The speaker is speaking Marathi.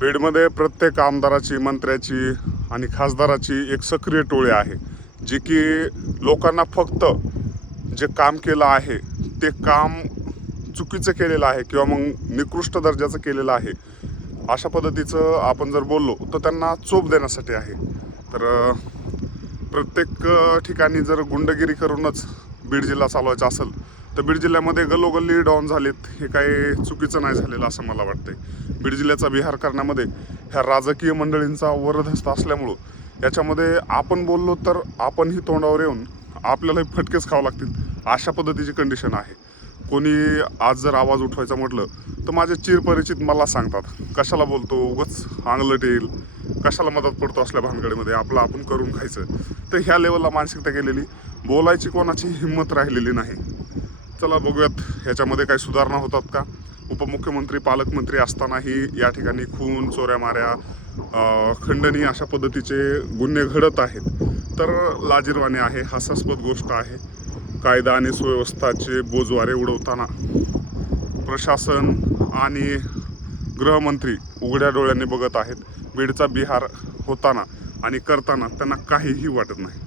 बीडमध्ये प्रत्येक आमदाराची, मंत्र्याची आणि खासदाराची एक सक्रिय टोळी आहे, जी की लोकांना फक्त जे काम केलं आहे ते काम चुकीचं केलेलं आहे किंवा मग निकृष्ट दर्जाचं केलेलं आहे अशा पद्धतीचं आपण जर बोललो तर त्यांना चोप देण्यासाठी आहे. तर प्रत्येक ठिकाणी जर गुंडगिरी करूनच बीड जिल्हा चालवायचा असेल तर बीड जिल्ह्यामध्ये गल्लोगल्ली डाऊन झालेत, हे काही चुकीचं नाही झालेलं असं मला वाटतंय. बीड जिल्ह्याचा विहार करण्यामध्ये ह्या राजकीय मंडळींचा वरदहस्त असल्यामुळं याच्यामध्ये आपण बोललो तर आपणही तोंडावर येऊन आपल्यालाही फटकेच खावं लागतील अशा पद्धतीची कंडिशन आहे. कोणी आज जर आवाज उठवायचा म्हटलं तर माझे चिरपरिचित मला सांगतात, कशाला बोलतो, उगाच अंगलट येईल, कशाला मदत पडतो असल्या भानगडीमध्ये, आपलं आपण करून खायचं. तर ह्या लेवलला मानसिकता गेलेली, बोलायची कोणाची हिंमत राहिलेली नाही. चला बघूयात ह्याच्यामध्ये काही सुधारणा होतात का. उपमुख्यमंत्री, पालकमंत्री असतानाही या ठिकाणी खून, चोऱ्या माऱ्या, खंडणी अशा पद्धतीचे गुन्हे घडत आहेत. तर लाजिरवाणे आहे, हास्यास्पद गोष्ट आहे. कायदा आणि सुव्यवस्थाचे बोजवारे उडवताना प्रशासन आणि गृहमंत्री उघड्या डोळ्यांनी बघत आहेत. बीडचा बिहार होताना आणि करताना त्यांना काहीही वाटत नाही.